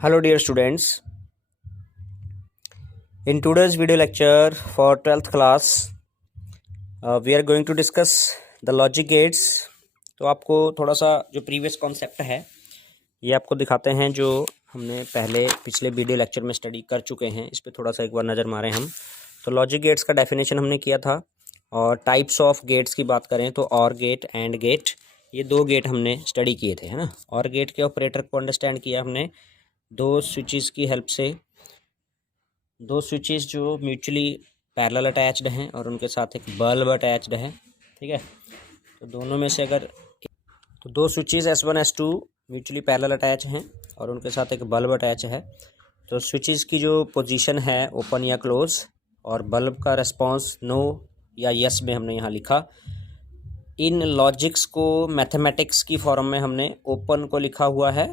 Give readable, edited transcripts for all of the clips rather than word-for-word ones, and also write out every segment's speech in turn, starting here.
Hello dear students, in today's video lecture for 12th class we are going to discuss the logic gates। तो आपको थोड़ा सा जो previous concept है ये आपको दिखाते हैं जो हमने पहले पिछले वीडियो लेक्चर में स्टडी कर चुके हैं। इस पर थोड़ा सा एक बार नज़र मारें हम। तो लॉजिक गेट्स का डेफिनेशन हमने किया था और टाइप्स ऑफ गेट्स की बात करें तो और गेट एंड गेट, ये दो गेट हमने स्टडी किए थे, है ना। और गेट के ऑपरेटर को अंडरस्टैंड किया हमने दो स्विचेस की हेल्प से, दो स्विचेस जो म्यूचुअली पैरेलल अटैच्ड हैं और उनके साथ एक बल्ब अटैच्ड है, ठीक है। तो दोनों में से अगर तो दो switches S1 S2 mutually parallel attach हैं और उनके साथ एक बल्ब अटैच है, तो स्विचेस की जो पोजीशन है ओपन या क्लोज और बल्ब का रिस्पांस नो या यस में हमने यहाँ लिखा। इन लॉजिक्स को मैथमेटिक्स की फॉर्म में हमने ओपन को लिखा हुआ है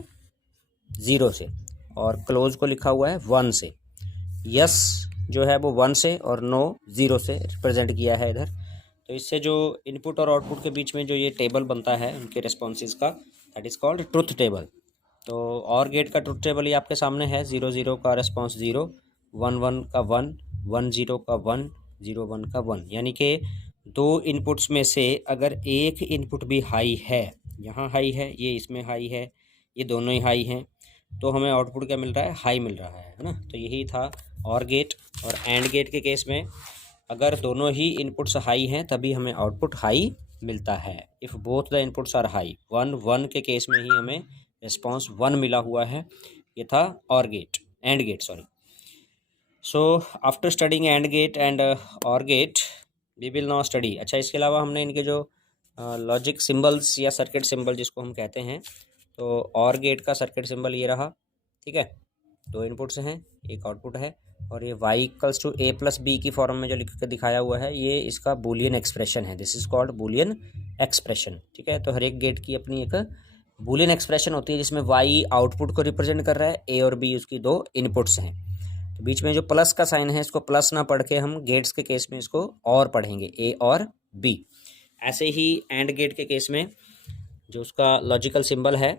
0 से और क्लोज को लिखा हुआ है 1 से। यस जो है वो 1 से और नो 0 से रिप्रेजेंट किया है इधर। तो इससे जो इनपुट और आउटपुट के बीच में जो ये टेबल बनता है उनके रिस्पॉन्सेज का, that is called truth table. तो और गेट का ट्रुथ टेबल ये आपके सामने है। 0 0 का रिस्पॉन्स 0, 1 1 का 1, 1 0 का 1, 0 1 का 1। यानी कि दो इनपुट्स में से अगर एक इनपुट भी हाई है, यहाँ हाई है, ये इसमें हाई है, ये दोनों ही हाई हैं, तो हमें आउटपुट क्या मिल रहा है? हाई मिल रहा है ना। तो यही था और गेट। और एंड गेट के केस में अगर दोनों ही इनपुट्स हाई हैं तभी हमें आउटपुट हाई मिलता है। If both the inputs are high, 1 1 के केस में ही हमें रिस्पॉन्स 1 मिला हुआ है। ये था OR gate, and gate sorry. So after studying AND gate and OR gate we will now study. अच्छा, इसके अलावा हमने इनके जो लॉजिक सिंबल्स या सर्किट सिंबल जिसको हम कहते हैं, तो और गेट का सर्किट सिंबल ये रहा, ठीक है। दो इनपुट्स हैं, एक आउटपुट है और ये y equals to a plus B की फॉर्म में जो लिख के दिखाया हुआ है ये इसका बूलियन एक्सप्रेशन है। This is called Boolean expression, ठीक है। तो हर एक गेट की अपनी एक बूलियन एक्सप्रेशन होती है जिसमें y आउटपुट को रिप्रेजेंट कर रहा है, a और b उसकी दो इनपुट्स हैं। तो बीच में जो प्लस का साइन है इसको प्लस ना पढ़ के हम गेट्स के केस में इसको और पढ़ेंगे, a और b। ऐसे ही एंड गेट के केस में जो उसका लॉजिकल सिंबल है,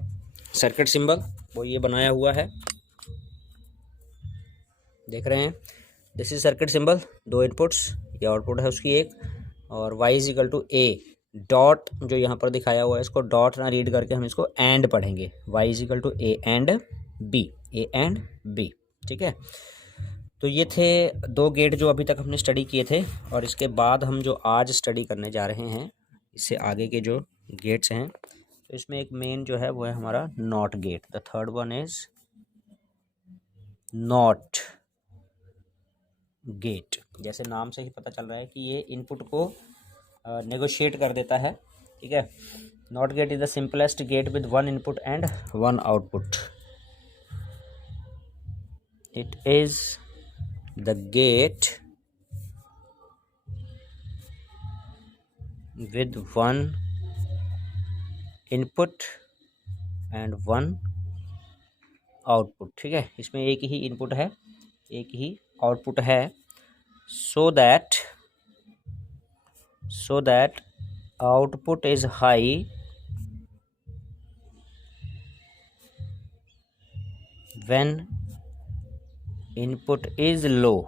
सर्किट सिंबल, वो ये बनाया हुआ है, देख रहे हैं। दिस इज सर्किट सिंबल, दो इनपुट्स, ये आउटपुट है उसकी एक, और y is equal to a dot जो यहाँ पर दिखाया हुआ है इसको डॉट ना रीड करके हम इसको एंड पढ़ेंगे। y is equal to a and b, ठीक है। तो ये थे दो गेट जो अभी तक हमने स्टडी किए थे। और इसके बाद हम जो आज स्टडी करने जा रहे हैं, इससे आगे के जो गेट्स हैं, तो इसमें एक मेन जो है वो है हमारा not gate. The third one is not gate. जैसे नाम से ही पता चल रहा है कि ये इनपुट को नेगोशिएट कर देता है, ठीक है। Not gate is the simplest gate with 1 input and 1 output. It is the gate with 1 input and 1 output, ठीक है। इसमें एक ही इनपुट है, एक ही आउटपुट है, so that output is high when input is low,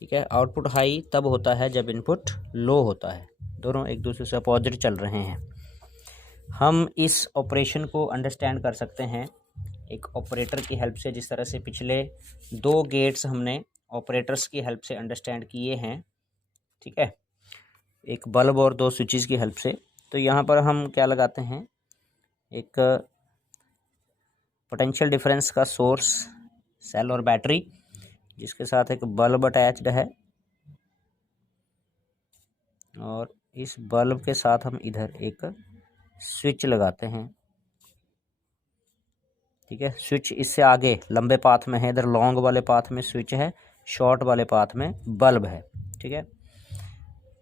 ठीक है। आउटपुट हाई तब होता है जब इनपुट लो होता है। दोनों एक दूसरे से अपोजिट चल रहे हैं। हम इस ऑपरेशन को अंडरस्टैंड कर सकते हैं एक ऑपरेटर की हेल्प से, जिस तरह से पिछले दो गेट्स हमने ऑपरेटर्स की हेल्प से अंडरस्टैंड किए हैं, ठीक है, एक बल्ब और दो स्विचेस की हेल्प से। तो यहाँ पर हम क्या लगाते हैं, एक पोटेंशियल डिफरेंस का सोर्स, सेल और बैटरी, जिसके साथ एक बल्ब अटैच्ड है, और इस बल्ब के साथ हम इधर एक स्विच लगाते हैं, ठीक है। स्विच इससे आगे लंबे पाथ में है, इधर लॉन्ग वाले पाथ में स्विच है, शॉर्ट वाले पाथ में बल्ब है, ठीक है।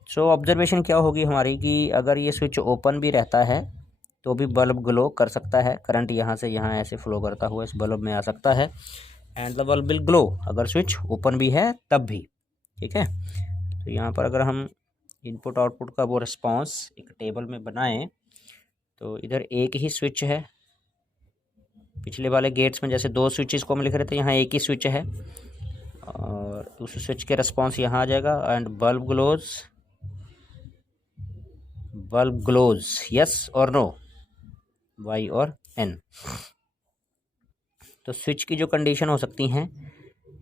सो ऑब्जर्वेशन क्या होगी हमारी कि अगर ये स्विच ओपन भी रहता है तो भी बल्ब ग्लो कर सकता है। करंट यहाँ से यहाँ ऐसे फ्लो करता हुआ इस बल्ब में आ सकता है and the bulb will glow, अगर स्विच ओपन भी है तब भी, ठीक है। तो यहाँ पर अगर हम इनपुट आउटपुट का वो रिस्पॉन्स एक टेबल में बनाएं तो इधर एक ही स्विच है, पिछले वाले गेट्स में जैसे 2 स्विचेस को हम लिख रहे थे, यहाँ एक ही स्विच है और उस स्विच के रिस्पॉन्स यहाँ आ जाएगा एंड बल्ब ग्लोज यस और नो, वाई और एन। तो स्विच की जो कंडीशन हो सकती हैं,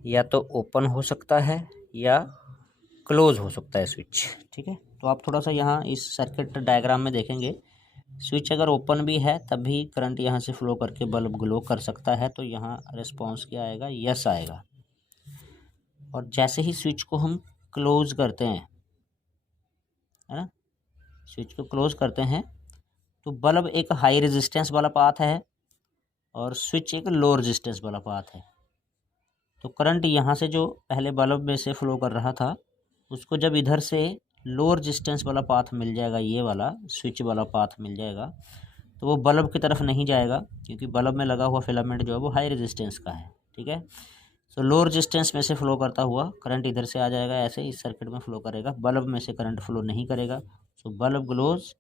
या तो ओपन हो सकता है या क्लोज हो सकता है स्विच। ठीक है, तो आप थोड़ा सा यहाँ इस सर्किट डायग्राम में देखेंगे, स्विच अगर ओपन भी है तब भी करंट यहाँ से फ्लो करके बल्ब ग्लो कर सकता है, तो यहाँ रिस्पॉन्स क्या आएगा, यस आएगा। और जैसे ही स्विच को हम क्लोज करते हैं, है ना, स्विच को क्लोज करते हैं तो बल्ब एक हाई रेजिस्टेंस वाला पाथ है और स्विच एक लो रेजिस्टेंस वाला पाथ है। तो करंट यहाँ से जो पहले बल्ब में से फ्लो कर रहा था, उसको जब इधर से लो रेजिस्टेंस वाला पाथ मिल जाएगा, ये वाला स्विच वाला पाथ मिल जाएगा, तो वो बल्ब की तरफ नहीं जाएगा, क्योंकि बल्ब में लगा हुआ फिलामेंट जो है वो हाई रेजिस्टेंस का है। ठीक है, तो लो रेजिस्टेंस में से फ्लो करता हुआ करंट इधर से आ जाएगा, ऐसे इस सर्किट में फ्लो करेगा, बल्ब में से करंट फ्लो नहीं करेगा। सो बल्ब ग्लोज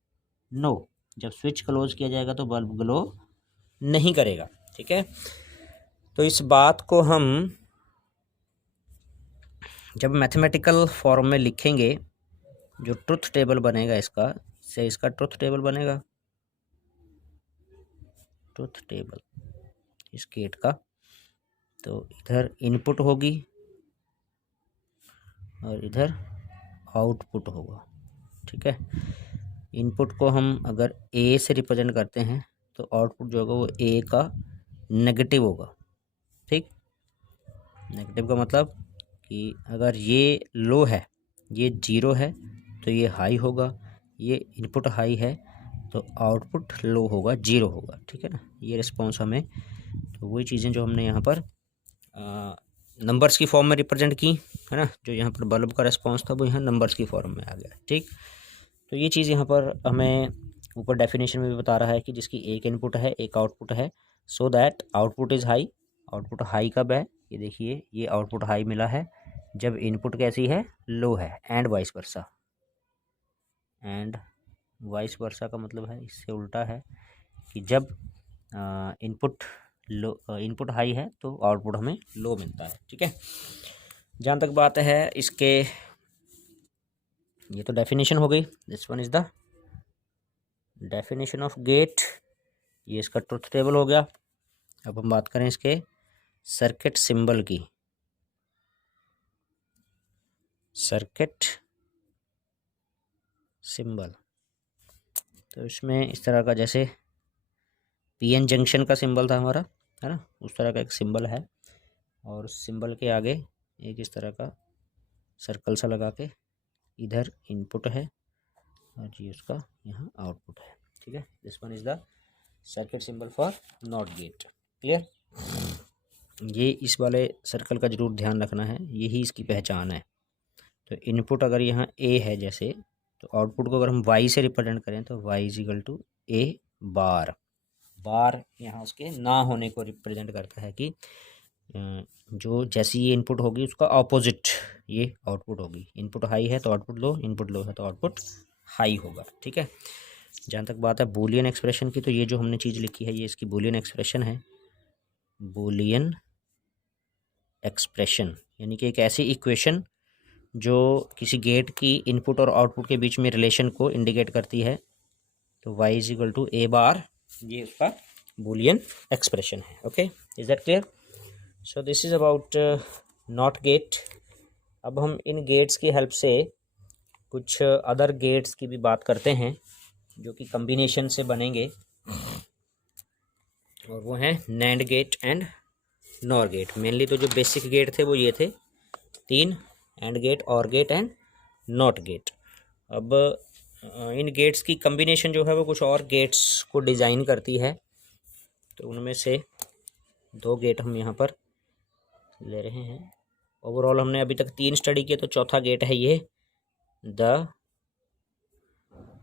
नो, जब स्विच क्लोज किया जाएगा तो बल्ब ग्लो नहीं करेगा। ठीक है, तो इस बात को हम जब मैथमेटिकल फॉर्म में लिखेंगे, जो ट्रुथ टेबल बनेगा इसका, से इसका ट्रुथ टेबल बनेगा, ट्रुथ टेबल इस गेट का, तो इधर इनपुट होगी और इधर आउटपुट होगा। ठीक है, इनपुट को हम अगर ए से रिप्रेजेंट करते हैं तो आउटपुट जो होगा वो ए का नेगेटिव होगा। ठीक, नेगेटिव का मतलब कि अगर ये लो है, ये 0 है तो ये हाई होगा, ये इनपुट हाई है तो आउटपुट लो होगा, 0 होगा। ठीक है ना, ये रिस्पॉन्स हमें, तो वही चीज़ें जो हमने यहाँ पर नंबर्स की फॉर्म में रिप्रेजेंट की है ना, जो यहाँ पर बल्ब का रिस्पॉन्स था वो यहाँ नंबर्स की फॉर्म में आ गया। ठीक, तो ये चीज़ यहाँ पर हमें ऊपर डेफिनेशन में भी बता रहा है कि जिसकी एक इनपुट है एक आउटपुट है, so that output is high. Output high कब है, ये देखिए, ये आउटपुट हाई मिला है जब इनपुट कैसी है, लो है, and vice versa. And vice versa का मतलब है, इससे उल्टा है कि जब इनपुट हाई है तो आउटपुट हमें लो मिलता है। ठीक है, जहाँ तक बात है इसके, ये तो डेफिनेशन हो गई, this one is the definition of gate, ये इसका ट्रुथ टेबल हो गया। अब हम बात करें इसके सर्किट सिंबल की। सर्किट सिंबल, तो इसमें इस तरह का, जैसे पीएन जंक्शन का सिंबल था हमारा, है ना, उस तरह का एक सिंबल है और सिंबल के आगे एक इस तरह का सर्कल सा लगा के, इधर इनपुट है और ये उसका यहाँ आउटपुट है। ठीक है, this one is the circuit symbol for not gate. Clear, ये इस वाले सर्कल का जरूर ध्यान रखना है, यही इसकी पहचान है। तो इनपुट अगर यहाँ ए है जैसे, तो आउटपुट को अगर हम वाई से रिप्रेजेंट करें तो वाई इज इक्वल टू ए बार। बार यहाँ उसके ना होने को रिप्रेजेंट करता है कि जो जैसी ये इनपुट होगी उसका ऑपोजिट ये आउटपुट होगी। इनपुट हाई है तो आउटपुट लो, इनपुट लो है तो आउटपुट हाई होगा। ठीक है, जहाँ तक बात है बूलियन एक्सप्रेशन की, तो ये जो हमने चीज़ लिखी है ये इसकी बूलियन एक्सप्रेशन है। बूलियन एक्सप्रेशन यानी कि एक ऐसी इक्वेशन जो किसी गेट की इनपुट और आउटपुट के बीच में रिलेशन को इंडिकेट करती है। तो y इज इक्वल टू ए बार, ये उसका बूलियन एक्सप्रेशन है। Okay, is that clear? So this is about not gate. अब हम इन गेट्स की हेल्प से कुछ अदर गेट्स की भी बात करते हैं जो कि कम्बिनेशन से बनेंगे, और वो हैं nand gate and nor gate. Mainly तो जो बेसिक गेट थे वो ये थे 3, and gate, or gate and not gate. अब इन गेट्स की कम्बिनेशन जो है वो कुछ और गेट्स को डिज़ाइन करती है, तो उनमें से 2 गेट हम यहाँ पर ले रहे हैं। ओवरऑल हमने अभी तक 3 स्टडी किए, तो चौथा गेट है ये द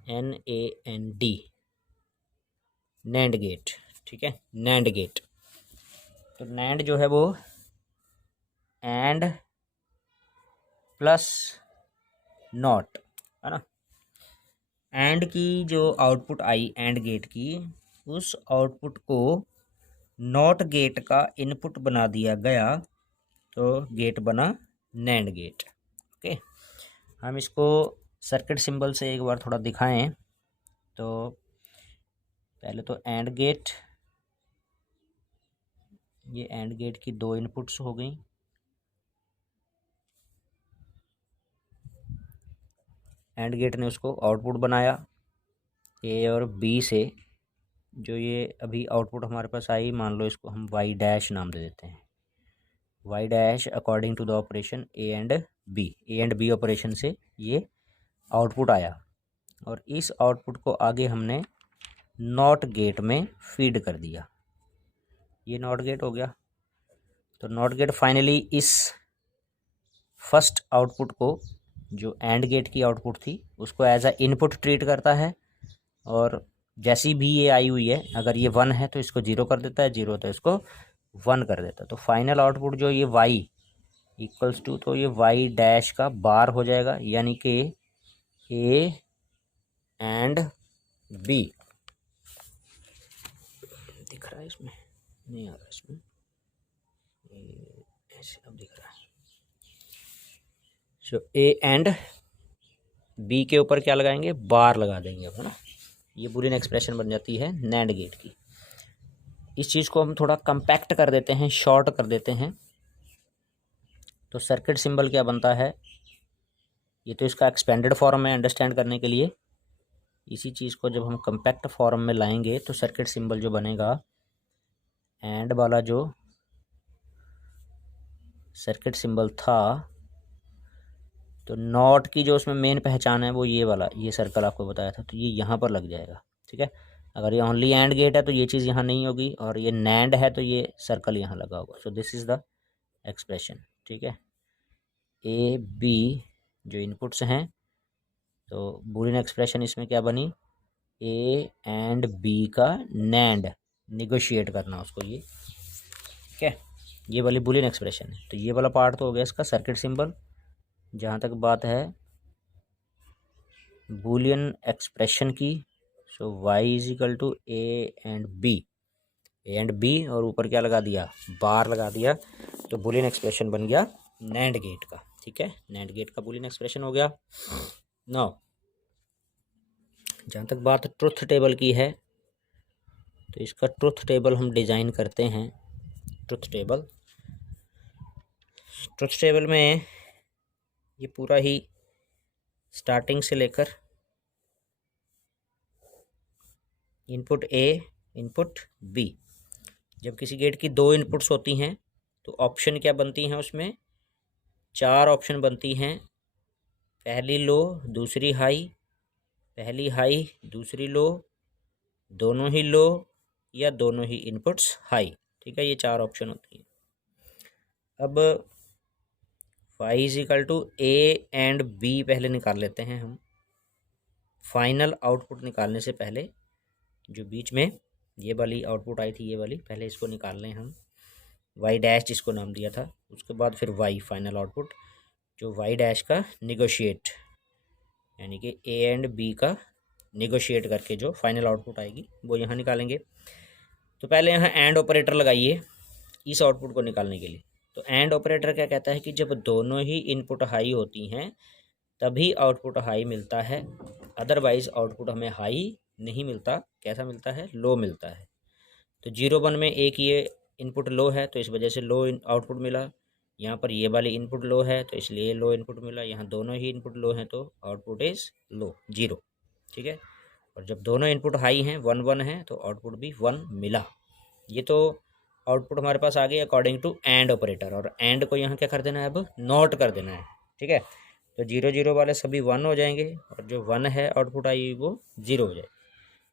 NAND, नैंड गेट। ठीक है, नैंड गेट। तो नैंड जो है वो एंड प्लस नॉट, है ना। एंड की जो आउटपुट आई एंड गेट की, उस आउटपुट को नॉट गेट का इनपुट बना दिया गया तो गेट बना नैंड गेट। ओके, हम इसको सर्किट सिंबल से एक बार थोड़ा दिखाएं। तो पहले तो एंड गेट, ये एंड गेट की दो इनपुट्स हो गई। एंड गेट ने उसको आउटपुट बनाया ए और बी से। जो ये अभी आउटपुट हमारे पास आई, मान लो इसको हम वाई डैश नाम दे देते हैं। Y dash according to the operation A and B operation से ये आउटपुट आया, और इस आउटपुट को आगे हमने नॉट गेट में फीड कर दिया। ये नॉट गेट हो गया। तो नॉट गेट फाइनली इस फर्स्ट आउटपुट को, जो एंड गेट की आउटपुट थी, उसको एज अ इनपुट ट्रीट करता है, और जैसी भी ये आई हुई है, अगर ये 1 है तो इसको 0 कर देता है, 0 तो इसको 1 कर देता है। तो फाइनल आउटपुट जो ये y इक्वल्स टू, तो ये y डैश का बार हो जाएगा, यानी कि ए एंड बी। दिख रहा है इसमें? नहीं आ रहा इसमें, ऐसे अब दिख रहा है। सो ए एंड बी के ऊपर क्या लगाएंगे? बार लगा देंगे, है ना। ये बूलियन एक्सप्रेशन बन जाती है नैंड गेट की। इस चीज़ को हम थोड़ा कंपैक्ट कर देते हैं, शॉर्ट कर देते हैं। तो सर्किट सिंबल क्या बनता है? ये तो इसका एक्सपेंडेड फॉर्म है अंडरस्टैंड करने के लिए। इसी चीज़ को जब हम कंपैक्ट फॉर्म में लाएंगे तो सर्किट सिंबल जो बनेगा, एंड वाला जो सर्किट सिंबल था, तो नॉट की जो उसमें मेन पहचान है वो ये वाला, ये सर्कल आपको बताया था, तो ये यहाँ पर लग जाएगा। ठीक है, अगर ये ओनली एंड गेट है तो ये चीज़ यहाँ नहीं होगी, और ये नैंड है तो ये सर्कल यहाँ लगा होगा। So this is the expression. ठीक है, ए बी जो इनपुट्स हैं, तो बूलियन एक्सप्रेशन इसमें क्या बनी? ए एंड बी का नैंड निगोशिएट करना उसको, ये ठीक है, ये वाली बूलियन एक्सप्रेशन है। तो ये वाला पार्ट तो हो गया इसका सर्किट सिंबल। जहाँ तक बात है बूलियन एक्सप्रेशन की, so Y is equal to A and B, और ऊपर क्या लगा दिया? बार लगा दिया। तो बूलियन एक्सप्रेशन बन गया नैंड गेट का। ठीक है, नैंड गेट का बूलियन एक्सप्रेशन हो गया। नाउ जहाँ तक बात ट्रुथ टेबल की है, तो इसका ट्रुथ टेबल हम डिज़ाइन करते हैं। ट्रुथ टेबल में ये पूरा ही स्टार्टिंग से लेकर इनपुट ए, इनपुट बी, जब किसी गेट की दो इनपुट्स होती हैं तो ऑप्शन क्या बनती हैं? उसमें 4 ऑप्शन बनती हैं। पहली लो, दूसरी हाई, पहली हाई दूसरी लो, दोनों ही लो, या दोनों ही इनपुट्स हाई। ठीक है, ये 4 ऑप्शन होती हैं। अब Y is equal to A and B पहले निकाल लेते हैं हम। फाइनल आउटपुट निकालने से पहले जो बीच में ये वाली आउटपुट आई थी, ये वाली, पहले इसको निकाल लें हम। वाई डैश जिसको नाम दिया था, उसके बाद फिर वाई फाइनल आउटपुट, जो वाई डैश का निगोशिएट, यानी कि ए एंड बी का निगोशिएट करके जो फाइनल आउटपुट आएगी वो यहाँ निकालेंगे। तो पहले यहाँ एंड ऑपरेटर लगाइए इस आउटपुट को निकालने के लिए। तो एंड ऑपरेटर क्या कहता है कि जब दोनों ही इनपुट हाई होती हैं तभी आउटपुट हाई मिलता है, अदरवाइज आउटपुट हमें हाई नहीं मिलता। कैसा मिलता है? लो मिलता है। तो 0 1 में एक ये इनपुट लो है तो इस वजह से लो आउटपुट मिला। यहाँ पर ये वाली इनपुट लो है तो इसलिए लो इनपुट मिला। यहाँ दोनों ही इनपुट लो हैं तो आउटपुट इज़ लो, 0। ठीक है, और जब दोनों इनपुट हाई हैं, 1 1 है, तो आउटपुट भी 1 मिला। ये तो आउटपुट हमारे पास आ गई अकॉर्डिंग टू एंड ऑपरेटर, और एंड को यहाँ क्या कर देना है? अब नोट कर देना है। ठीक है, तो 0 0 वाले सभी 1 हो जाएंगे, और जो 1 है आउटपुट आई वो 0 हो जाए।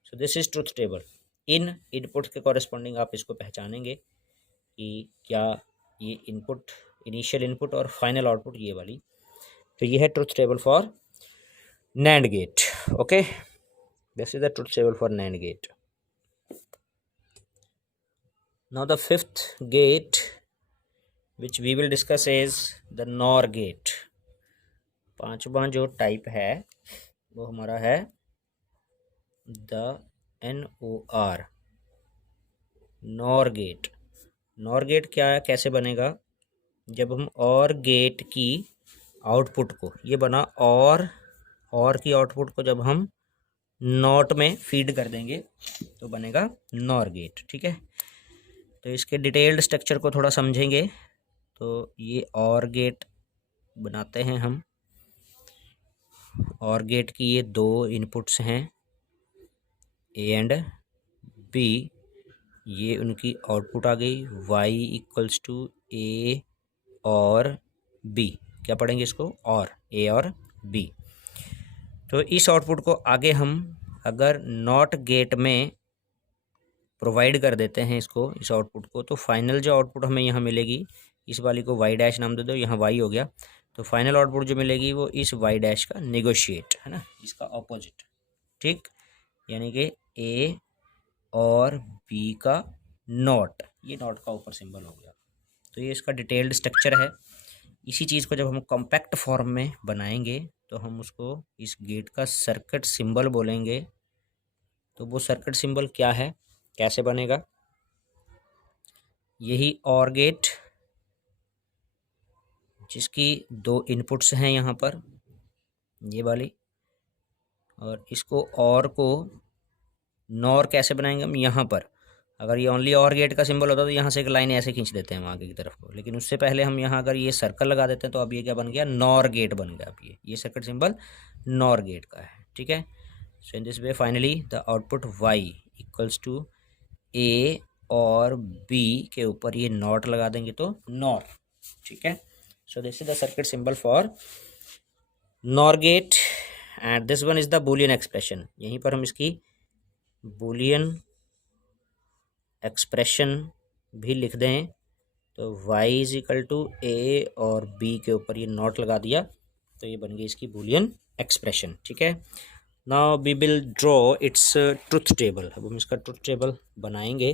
So this is truth table. इन इनपुट के कॉरेस्पॉन्डिंग आप इसको पहचानेंगे कि क्या ये इनपुट, इनिशियल इनपुट और फाइनल आउटपुट ये वाली। तो ये है truth table for NAND gate. Okay, this is the truth table for NAND gate. Now the fifth gate which we will discuss is the NOR gate. 5वां जो type है वो हमारा है the NOR, NOR gate. NOR gate क्या है, कैसे बनेगा, जब हम और गेट की आउटपुट को, ये बना और की आउटपुट को जब हम नॉट में फीड कर देंगे तो बनेगा नॉर गेट। ठीक है, तो इसके डिटेल्ड स्ट्रक्चर को थोड़ा समझेंगे। तो ये और गेट बनाते हैं हम। और गेट की ये दो इनपुट्स हैं ए एंड बी, ये उनकी आउटपुट आ गई y इक्वल्स टू ए और बी। क्या पढ़ेंगे इसको, और ए और बी। तो इस आउटपुट को आगे हम अगर नॉट गेट में प्रोवाइड कर देते हैं इसको, इस आउटपुट को, तो फाइनल जो आउटपुट हमें यहाँ मिलेगी, इस वाली को y डैश नाम दे दो, यहाँ y हो गया, तो फाइनल आउटपुट जो मिलेगी वो इस y डैश का नेगोशिएट है ना, इसका ऑपोजिट। ठीक, यानी कि a और b का नॉट, ये नॉट का ऊपर सिंबल हो गया। तो ये इसका डिटेल्ड स्ट्रक्चर है। इसी चीज़ को जब हम कॉम्पैक्ट फॉर्म में बनाएंगे तो हम उसको इस गेट का सर्किट सिंबल बोलेंगे। तो वो सर्किट सिंबल क्या है, कैसे बनेगा, यही और गेट जिसकी दो इनपुट्स हैं यहाँ पर, ये वाली, और इसको और को नॉर कैसे बनाएंगे हम, यहाँ पर अगर ये ओनली और गेट का सिंबल होता तो यहाँ से एक लाइन ऐसे खींच देते हैं हम आगे की तरफ को, लेकिन उससे पहले हम यहाँ अगर ये सर्कल लगा देते हैं तो अब ये क्या बन गया, नॉर गेट बन गया। अब ये सर्किट सिंबल नॉर गेट का है। ठीक है, so in this way finally the output y equals to A OR b के ऊपर ये नॉट लगा देंगे तो नॉर। ठीक है, so this is the circuit symbol for nor gate and this one is the Boolean expression. यहीं पर हम इसकी बूलियन एक्सप्रेशन भी लिख दें, तो y is equal to A OR b के ऊपर ये नॉट लगा दिया तो ये बन गई इसकी बूलियन एक्सप्रेशन। ठीक है, now we will draw its truth table. अब हम इसका ट्रुथ टेबल बनाएंगे,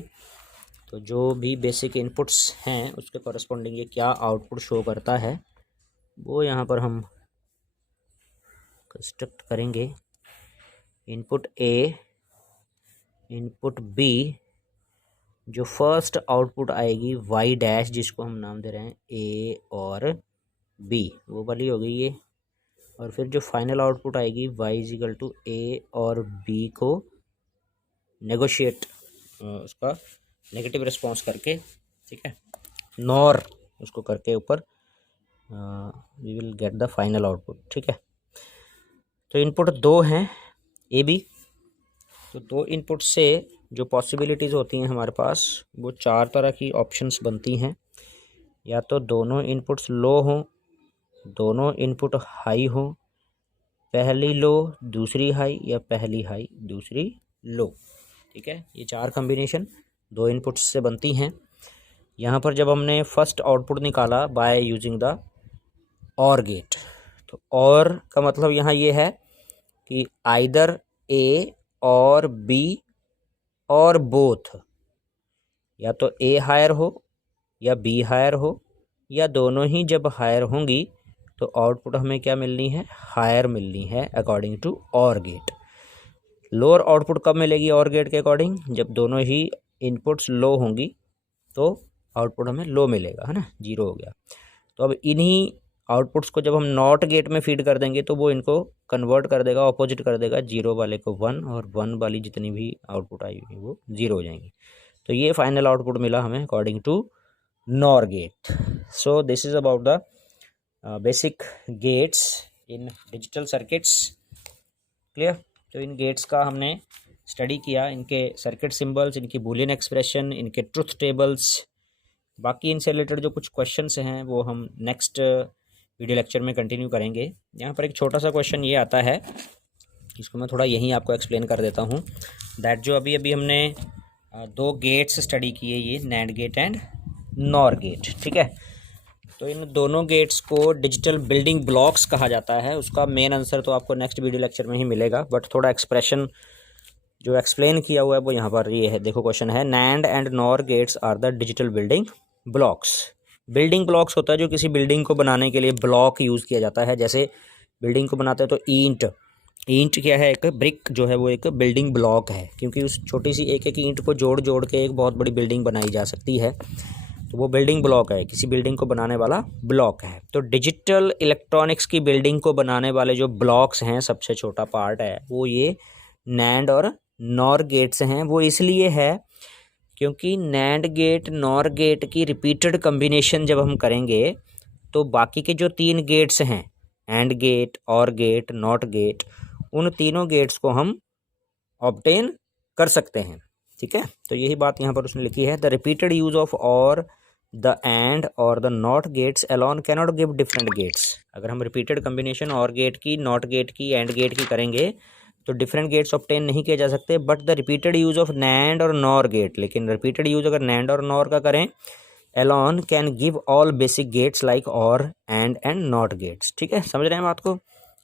तो जो भी बेसिक इनपुट्स हैं उसके कॉरस्पॉन्डिंग ये क्या आउटपुट शो करता है वो यहाँ पर हम कंस्ट्रक्ट करेंगे। इनपुट ए, इनपुट बी, जो फर्स्ट आउटपुट आएगी y डैश, जिसको हम नाम दे रहे हैं ए और b, वो वाली हो गई ये, और फिर जो फाइनल आउटपुट आएगी y is equal to A OR b को नेगोशिएट, उसका नेगेटिव रिस्पॉन्स करके, ठीक है, नॉर उसको करके ऊपर we will get the final output. ठीक है, तो इनपुट दो हैं ए बी, तो दो इनपुट से जो पॉसिबिलिटीज़ होती हैं हमारे पास वो चार तरह की ऑप्शंस बनती हैं। या तो दोनों इनपुट्स लो हों, दोनों इनपुट हाई हों, पहली लो दूसरी हाई, या पहली हाई दूसरी लो। ठीक है, ये चार कॉम्बिनेशन दो इनपुट्स से बनती हैं। यहाँ पर जब हमने फर्स्ट आउटपुट निकाला बाय यूजिंग द और गेट, तो और का मतलब यहाँ ये है कि आइदर ए और बी और बोथ, या तो ए हायर हो या बी हायर हो, या दोनों ही जब हायर होंगी तो आउटपुट हमें क्या मिलनी है, हायर मिलनी है अकॉर्डिंग टू और गेट। लोअर आउटपुट कब मिलेगी और गेट के अकॉर्डिंग, जब दोनों ही इनपुट्स लो होंगी तो आउटपुट हमें लो मिलेगा, है ना, जीरो हो गया। तो अब इन्हीं आउटपुट्स को जब हम नॉट गेट में फीड कर देंगे तो वो इनको कन्वर्ट कर देगा, ऑपोजिट कर देगा, जीरो वाले को वन, और वन वाली जितनी भी आउटपुट आई हुई वो जीरो हो जाएंगी। तो ये फाइनल आउटपुट मिला हमें according to nor gate. So this is about the basic gates in digital circuits. Clear, तो इन गेट्स का हमने स्टडी किया, इनके सर्किट सिंबल्स, इनकी बूलियन एक्सप्रेशन, इनके ट्रुथ टेबल्स। बाकी इनसे रिलेटेड जो कुछ क्वेश्चंस हैं वो हम नेक्स्ट वीडियो लेक्चर में कंटिन्यू करेंगे। यहाँ पर एक छोटा सा क्वेश्चन ये आता है, इसको मैं थोड़ा यहीं आपको एक्सप्लेन कर देता हूँ। दैट जो अभी अभी हमने दो गेट्स स्टडी किए, ये nand gate and nor gate. ठीक है, तो इन दोनों गेट्स को डिजिटल बिल्डिंग ब्लॉक्स कहा जाता है। उसका मेन आंसर तो आपको नेक्स्ट वीडियो लेक्चर में ही मिलेगा, बट थोड़ा एक्सप्रेशन जो एक्सप्लेन किया हुआ है वो यहाँ पर ये है। देखो क्वेश्चन है, nand and nor gates are the digital building blocks. Building blocks होता है जो किसी बिल्डिंग को बनाने के लिए ब्लॉक यूज़ किया जाता है। जैसे बिल्डिंग को बनाते हैं तो ईंट ईंट क्या है, एक ब्रिक जो है वो एक बिल्डिंग ब्लॉक है, क्योंकि उस छोटी सी एक एक ईंट को जोड़ जोड़ के एक बहुत बड़ी बिल्डिंग बनाई जा सकती है, तो वो बिल्डिंग ब्लॉक है, किसी बिल्डिंग को बनाने वाला ब्लॉक है। तो डिजिटल इलेक्ट्रॉनिक्स की बिल्डिंग को बनाने वाले जो ब्लॉक्स हैं, सबसे छोटा पार्ट है वो ये नैंड और नॉर गेट्स हैं। वो इसलिए है क्योंकि नैंड गेट नॉर गेट की रिपीटेड कम्बिनेशन जब हम करेंगे तो बाकी के जो 3 गेट्स हैं, and gate, or gate, not gate, उन तीनों गेट्स को हम ऑब्टेन कर सकते हैं। ठीक है, तो यही बात यहाँ पर उसने लिखी है, the repeated use of or the and or the not gates alone cannot give different gates. अगर हम रिपीटेड कम्बिनेशन और गेट की, नॉट गेट की, एंड गेट की करेंगे तो डिफरेंट गेट्स ऑब्टेन नहीं किए जा सकते, but the repeated use of NAND और नॉर गेट, लेकिन रिपीटेड यूज अगर नैंड और नॉर का करें alone can give all basic gates like और एंड नॉट गेट्स। ठीक है, समझ रहे हैं बात को,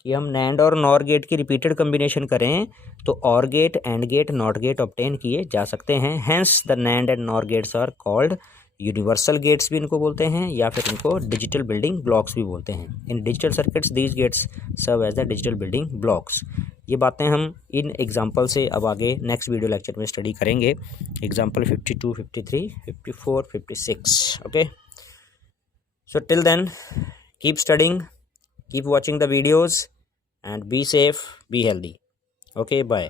कि हम नैंड और नॉर गेट की रिपीटेड कम्बिनेशन करें तो or gate, and gate, not gate obtain किए जा सकते हैं। Hence the nand and nor gates are called universal gates भी इनको बोलते हैं, या फिर इनको डिजिटल बिल्डिंग ब्लॉक्स भी बोलते हैं। In digital circuits these gates serve as the digital building blocks. ये बातें हम इन एग्जाम्पल से अब आगे नेक्स्ट वीडियो लेक्चर में स्टडी करेंगे। Example 52, 53, 54, 56। Okay, so till then keep studying, keep watching the videos and be safe, be healthy. Okay, bye.